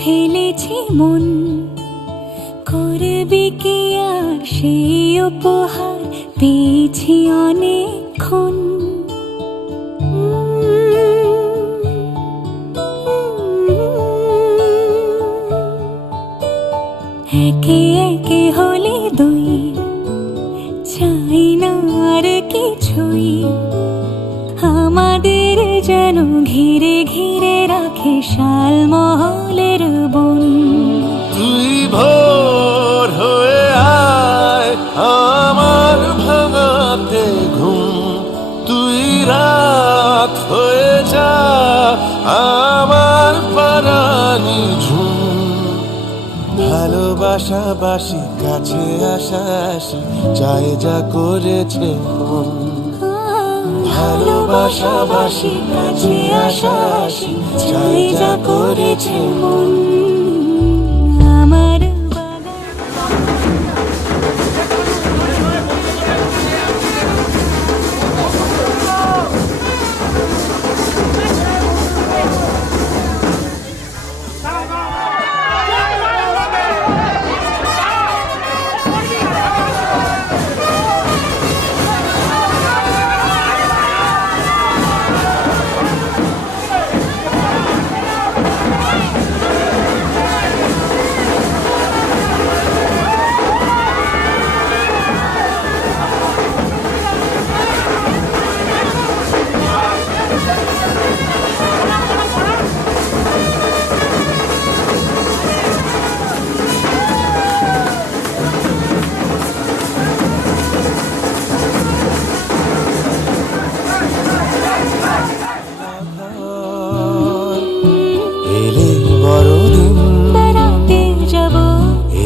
ফেলেছি মন, করবি কি আর সেই উপহার পেয়েছি অনেকক্ষণ। একে একে হলে দুই, চাই না আর কিছুই, আমাদের যেন ঘিরে ঘিরে রাখে শালমহলের বন। তুই ভোর হয়ে আয় আমার ভাঙাতে ঘুম, তুই রাত হয়ে যা আমার পারানি ঝুম। ভালোবাসা বাসি কাছে আসা আসি চাই যা করেছে মন। ভালোবাসা বাসি কাছে আসা আসি চাই যা করেছে মন। আমার এলে বড়দিন বেড়াতে যাব,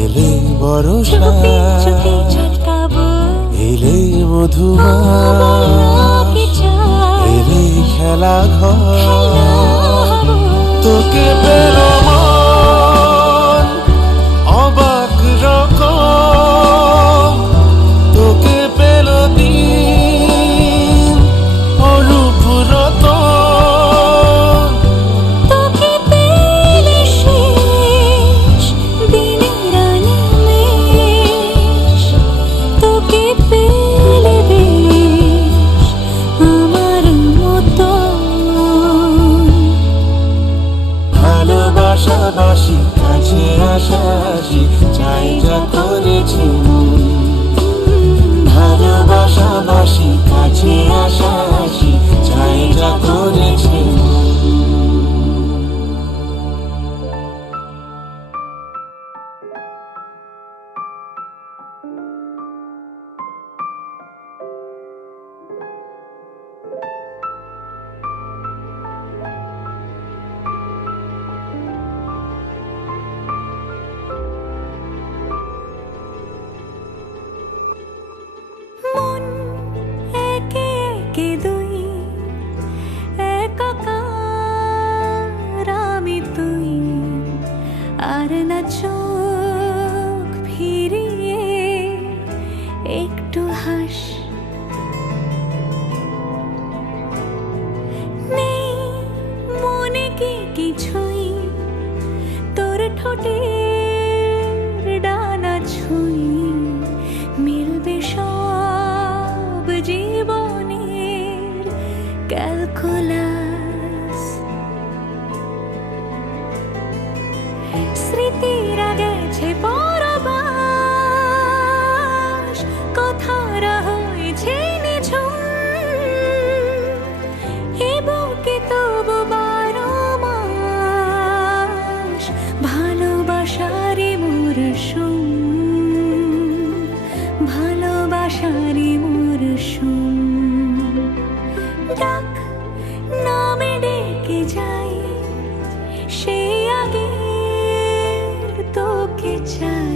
এলে বরষা চুপি চুপি ছটকাবো, এলে বলো মধুমাস কি চাই, এলে খেলা ঘর হবো। তোকে পেল মন অবাক রকম, তোকে পেল দিন অরূপ রতন। তোকে পেলে শেষ দিনের আনিমেষ, তোকে পেলে বেশ আমার মতন। ভালোবাসা বাসি কাছে আসা আসি চাই যা করেছি মন। ভালোবাসা বাসি কাছে আসা আসি চাই যা করেছি মন। মন একে একে দুই, একাকার আমি তুই, আর না চোখ ফিরিয়ে একটু হাস। নেই মনে কি কিছুই, তোর ঠোঁটের ডানা ছুঁই, মিলবে সব জীবনের ক্যালকুলাস। স্মৃতিরা গেছে পরবাস, কথারা হয়েছে নিঝুম, এ বুকে তবু 12 মাস ভালোবাসারই মরশুম, ভালোবাসারই মরশুম। ডাক নামে ডেকে যাই, সে আগের তোকে চাই।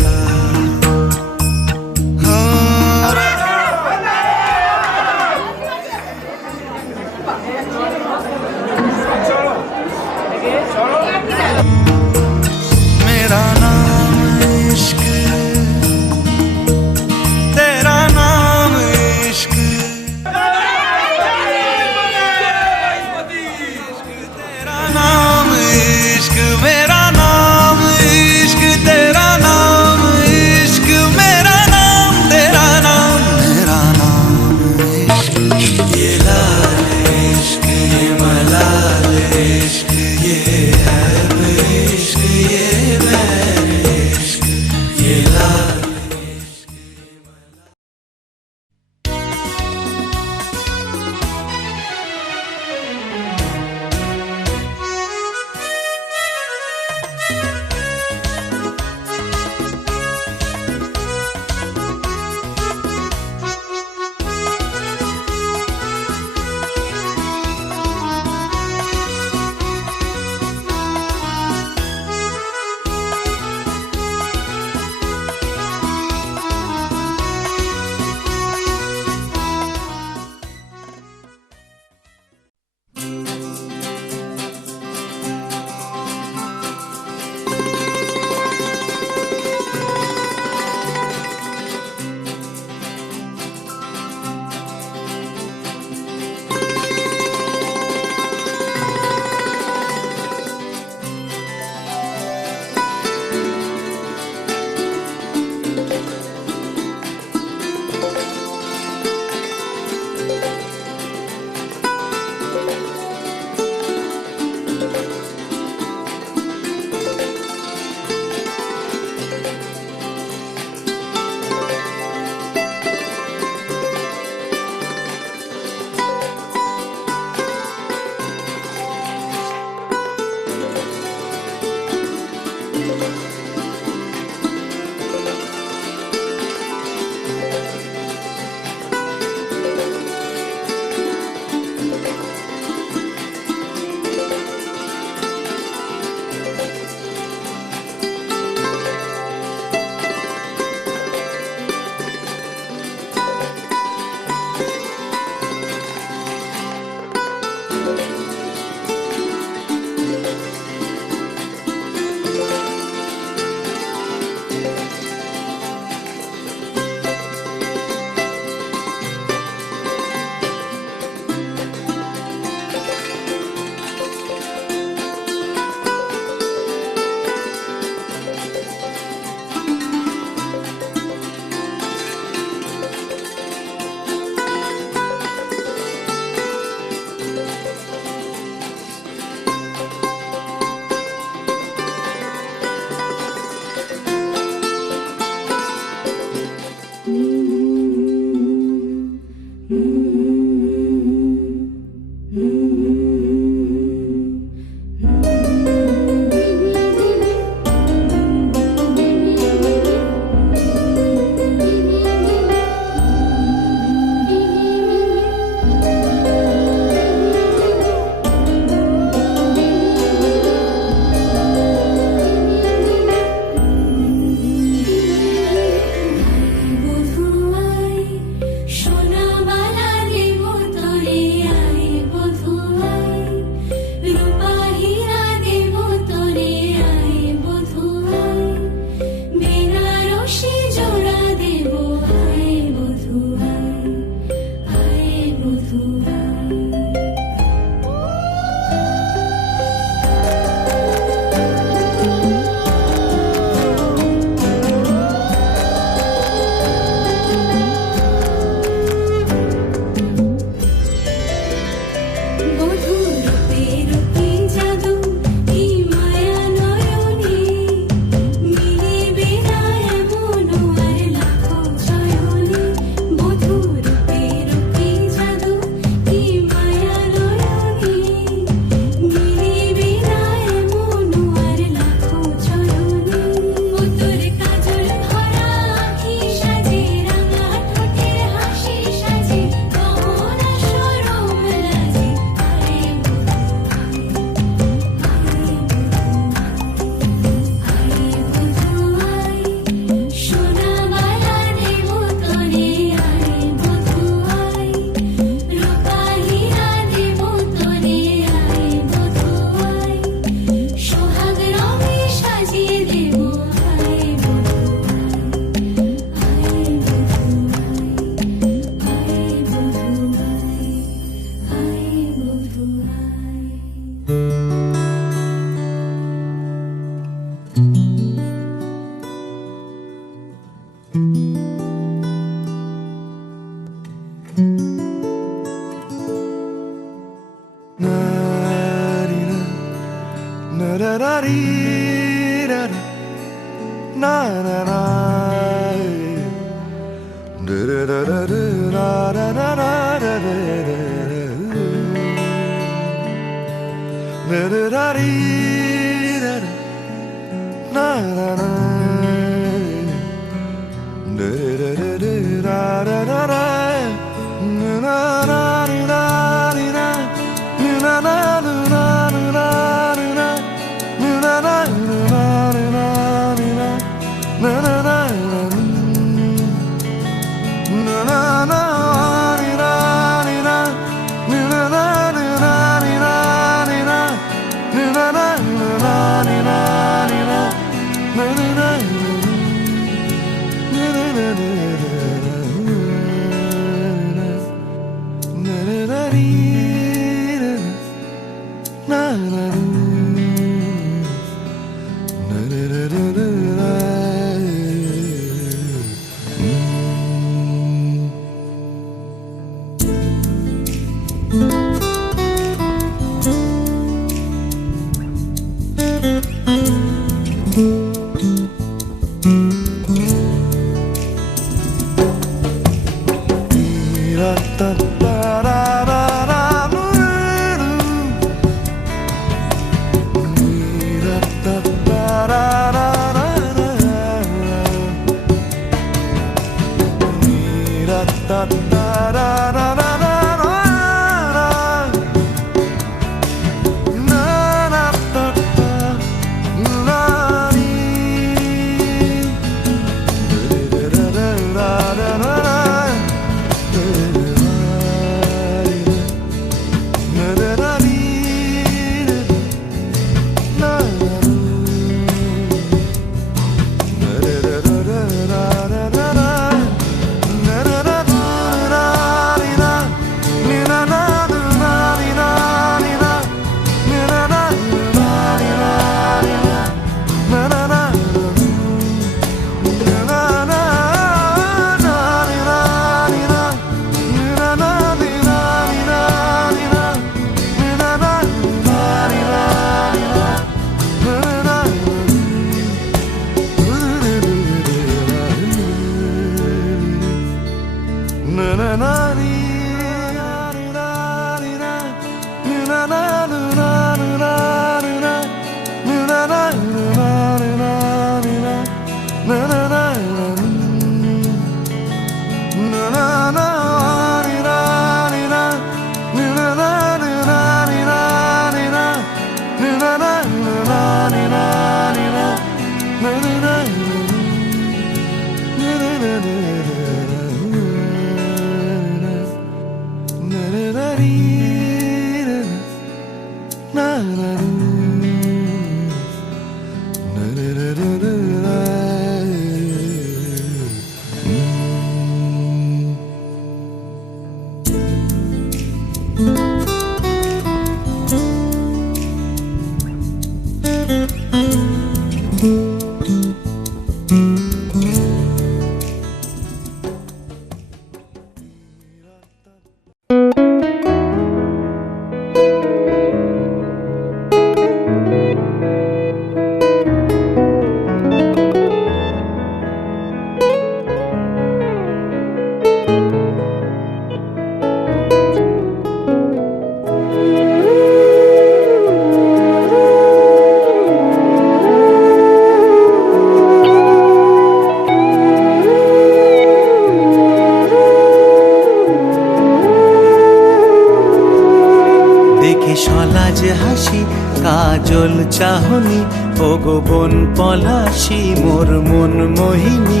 কাজল চাহনি ও গো বন পলাশি মোর মন মোহিনী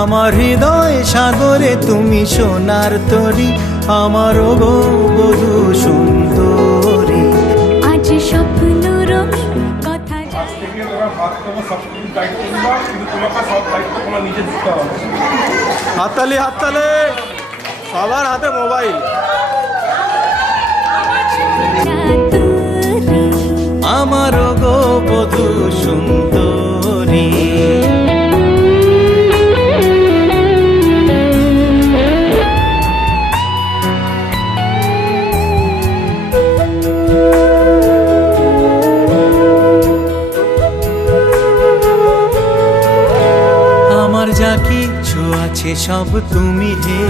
আমার হৃদয় সাগরে তুমি সোনার তরী আমার ও গো বধূ সুন্দরী আজ স্বপ্ন রঙিন কথা আজ থেকে তোমার হাত তোমার সব দায়িত্ব নিবা, কিন্তু তোমাকে সব দায়িত্ব তোমার নিজে দিতে হবে। হাততালি হাততালি, সবার হাতে মোবাইল। আমার গো বধূ সুন্দরী আমার যা কিছু আছে সব তুমি হে,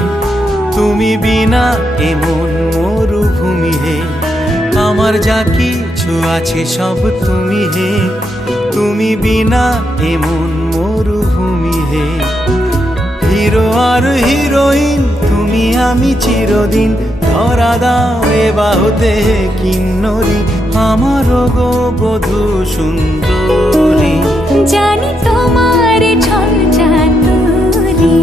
তুমি বিনা এমন মরুভূমি হে। আমার যা কিছু আছে সব তুমি হে, তুমি বিনা এমন মরুভূমি হে। হিরো আর হিরোইন তুমি আমি চিরদিন, ধরা দাও এ বাহুতে কিন্নরি, আমারও গো বধূ সুন্দরী। জানি তোমার ছল চাতুরি,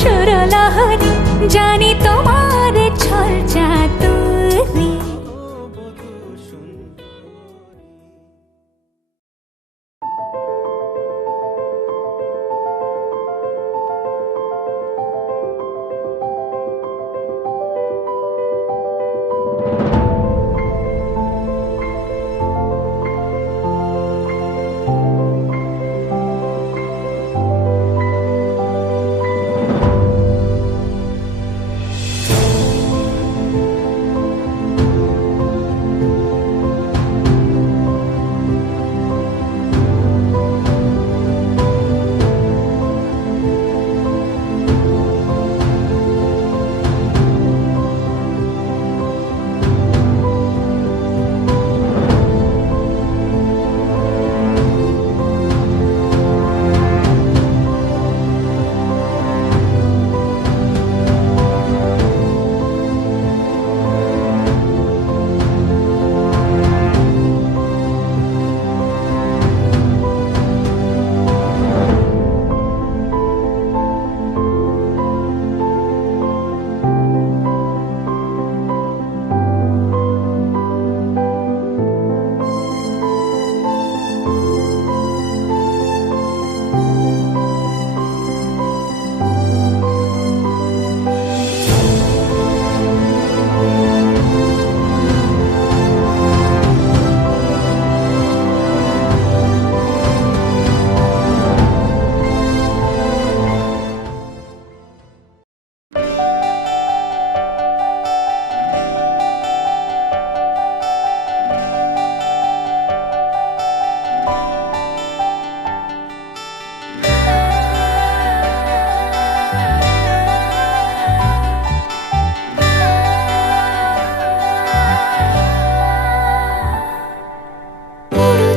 সুরলহরী, জানি তোমার ছল চাতুরি।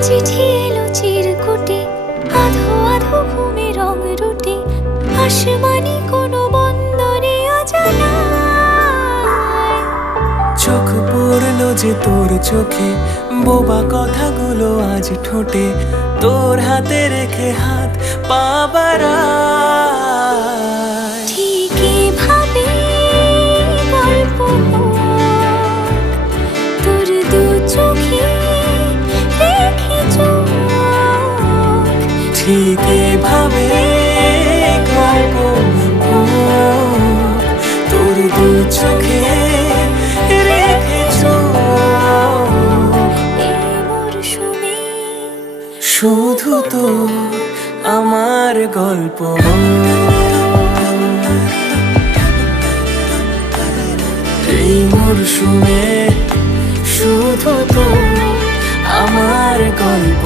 চিঠি এলো চিরকুটে, আধো আধো ঘুমে রং রুটে, আসমানি কোনো বন্দরে অজানায়। চোখ পড়লো যে তোর চোখে, বোবা কথাগুলো আজ ঠোঁটে, তোর হাতে রেখে হাত পা বাড়ায়। ঠিক এভাবে গল্প হোক, তোর দু চোখে রেখে চোখ। ঠিক এভাবে গল্প হোক, তোর দু চোখে রেখে চোখ। এই মরশুমে শুধু তো আমার গল্প, এই মরশুমে শুধু তো আমার গল্প।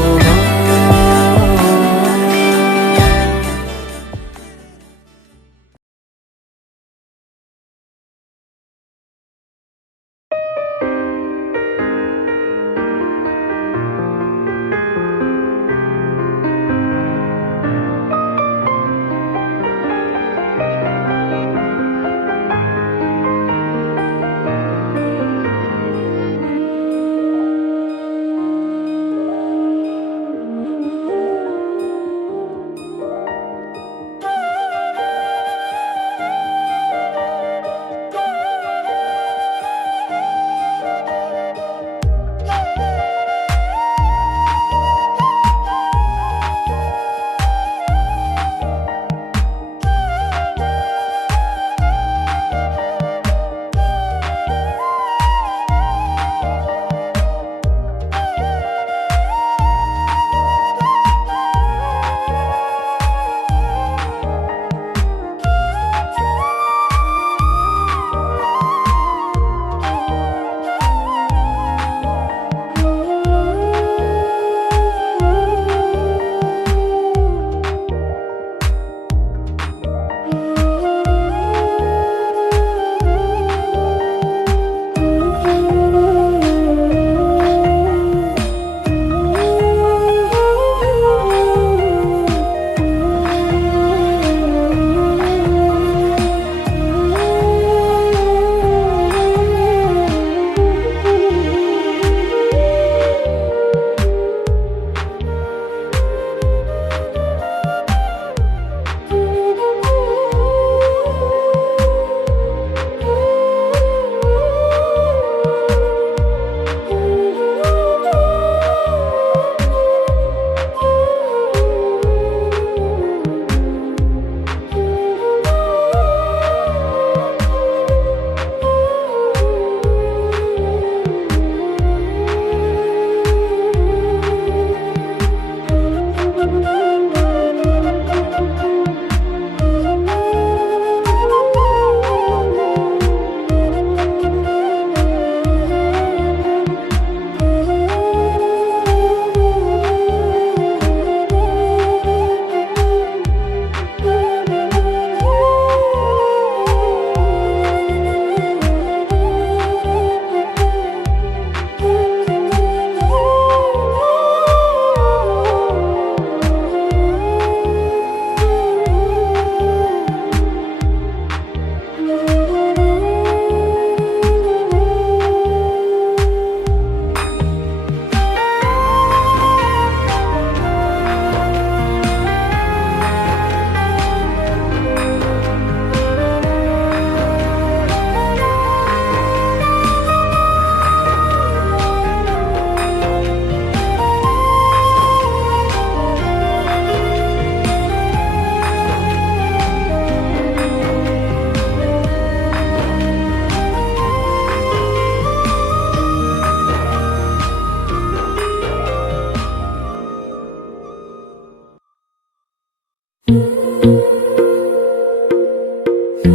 तेरी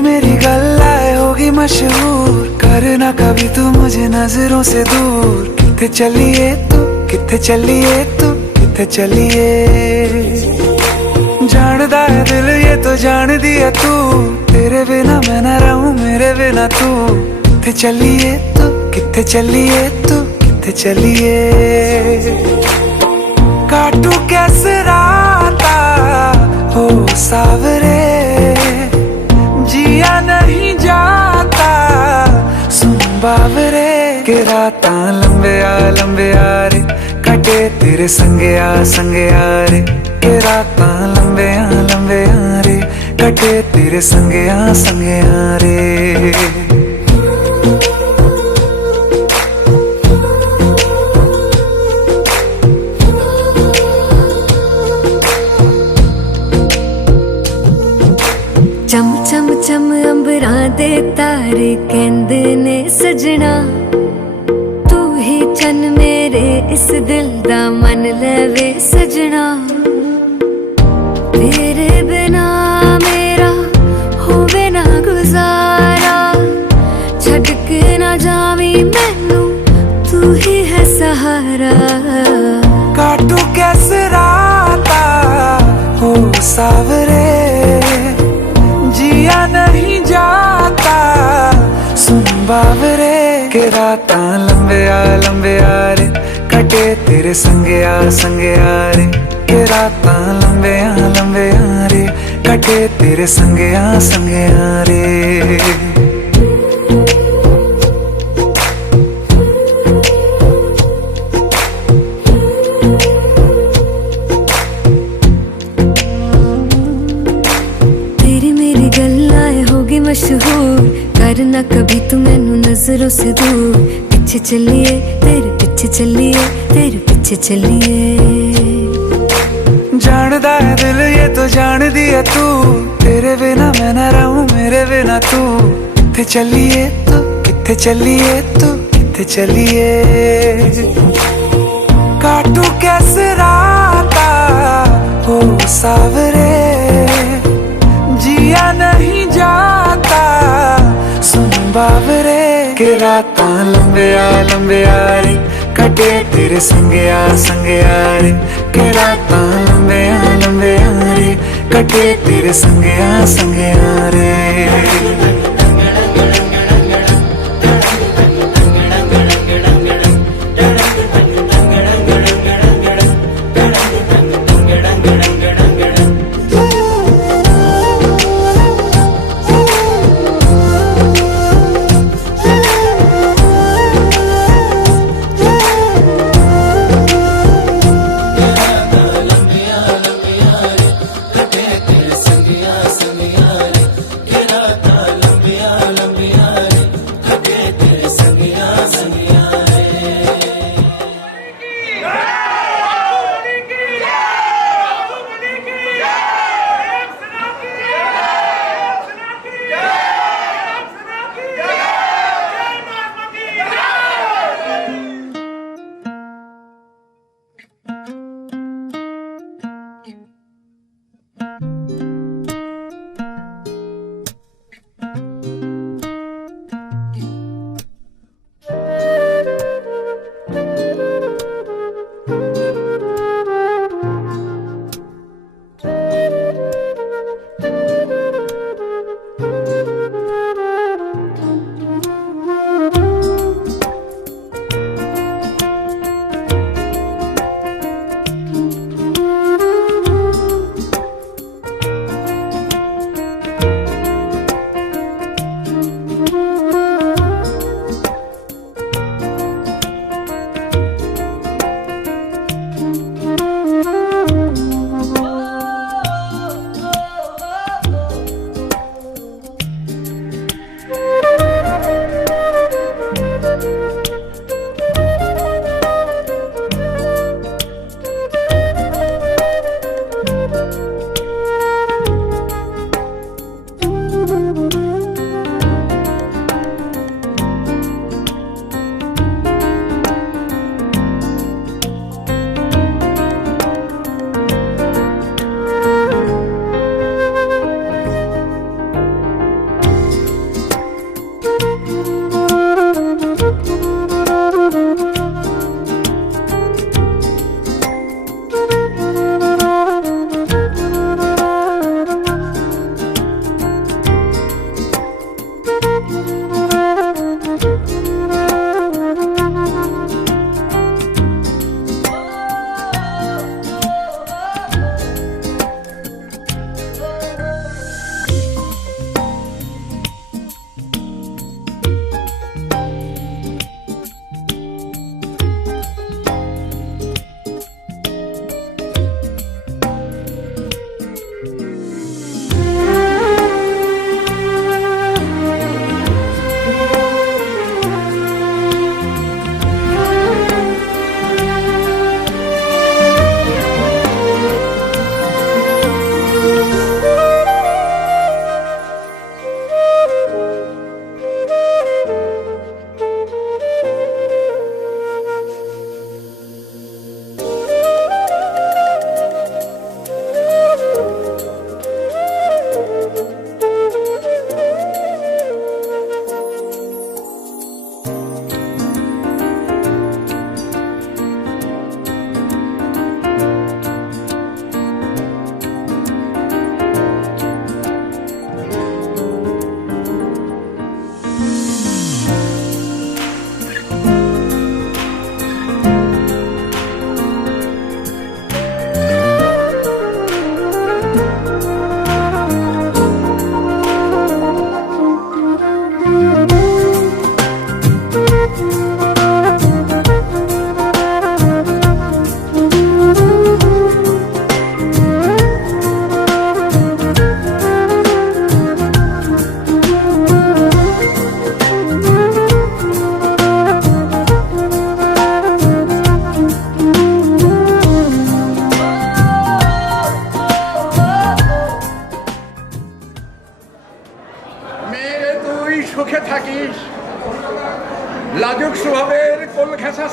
मेरी गल्लाए होगी मशहूर, करना कभी तू मुझे नजरों से दूर। किथे चलिए तू, किथे चलिए तू, किथे चलिए। जानदा है दिल ये तो जान दिया तू, तेरे बिना मैं न रहूं मेरे बिना तू। किथे चलिए तू, किथे चलिए तू, किथे चलिए। काटू कैसे राता हो सावरे, जिया नहीं जाता सुन बावरे। के रातां लंबे आ रे, कटे तेरे संगे आ रे। के रातां लंबे आ रे, कटे तेरे संगे आ रे। चम चम चम अंबरां दे तारे कहंदे ने सजना, तू ही चन मेरे इस दिल दा मन लवे सजना। तेरे बिना मेरा होवे ना गुजारा, छड़ के ना जावी मैनू तू ही है सहारा। काटू कैसे राता हो सावरे, जिया नहीं जाता सुन बावरे। के रातां लंबे आ रे, कटे तेरे संगे आ रे। के रातां लंबे आ रे, कटे तेरे संगे आ रे। मशहूर करना कभी तू मैनू नजरों से दूर। पीछे चलिए तेरे पीछे चलिए, तेरे पीछे चलिए। जानदा है दिल ये तो जान दिया तू, तेरे बिना मैं न रहूं मेरे बिना तू। किथे चलिए तू, किथे चलिए तू, किथे चलिए। काटू कैसे राता हो सावरे, जिया नहीं जाता सुन बावरे। के रातां लंबे आ रे, कटे तेरे संगे आ रे। के रातां लंबे आ रे, कटे तेरे संगे आ रे।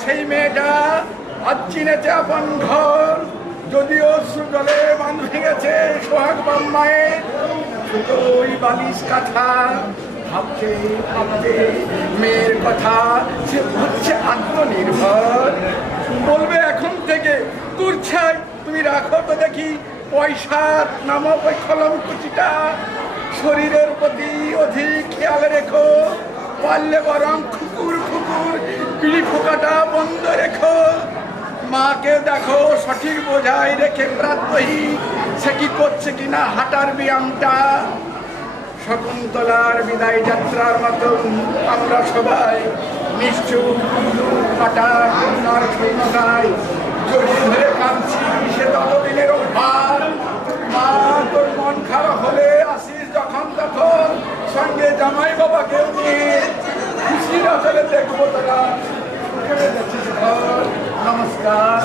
সেই মেয়েটা আজ চিনেছে আপন ঘর, যদিও সুজলে বাঁধ ভেঙেছে সোহাগ বাম্মায়ের, শুধু ওই বালিশ কাঁথা ভাবছে ভাবছে মেয়ের কথা, সে হচ্ছে আত্মনির্ভর। বলবে এখন থেকে তোর ছাই তুমি রাখো তো দেখি পয়সার নামক ওই কলম কুচিটা, শরীরের প্রতি অধিক খেয়াল রেখো, পারলে বরং খুকুর খুকুর পিড়ি ফোকাটা বন্ধ রেখো। মাকে দেখো সঠিক বোঝাই রেখে প্রাত্যহী সে কি করছে কিনা হাঁটার ব্যায়ামটা। শকুন্তলার বিদায় যাত্রার মতন আমরা সবাই নিশ্চুপ কাটা কন্যার শূন্যতায় জড়িয়ে ধরে কাঁদছি সে ততদিনের অভাব। মা তোর মন খারাপ হলে আসিস যখন তখন সঙ্গে জামাই বাবাকে নিয়ে খুশি রাখলে দেখবো তোরা চলে যাচ্ছিস ঘর। নমস্কার।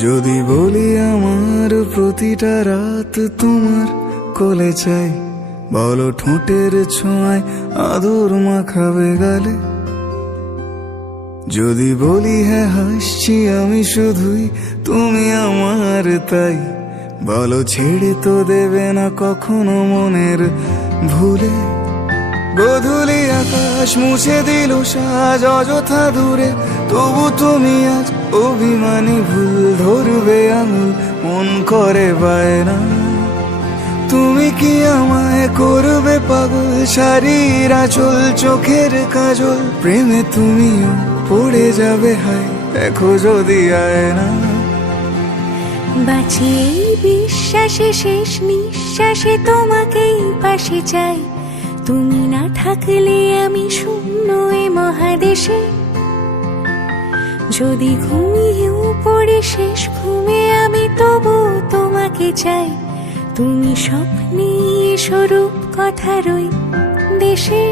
যদি বলি আমার প্রতিটা রাত তোমার কোলে চাই, বলো ঠোঁটের ছোঁয়ায় আদর মাখাবে গালে। যদি বলি হ্যাঁ হাসছি আমি শুধুই, তুমি আমার তাই, বলো ছেড়ে তো দেবে না কখনো মনের ভুলে। গোধূলি আকাশ মুছে দিল সাজ অযথা দূরে, তবু তুমি আজ অভিমানী ভুল ধরবে আঙুল, মন করে বায়না। তুমি কি আমায় করবে পাগল, শাড়ির আঁচল চোখের কাজল, প্রেমে তুমিও পড়ে যাবে হায় দেখো যদি আয়না। বাঁচি এই বিশ্বাসে শেষ নিঃশ্বাসে তোমাকেই পাশে চাই, তুমি না থাকলে আমি শূন্য এ মহাদেশে। যদি ঘুমিয়েও পড়ে শেষ ঘুমে আমি তবু তোমাকে চাই, তুমি স্বপ্নে স্বরূপ কথার ওই দেশে।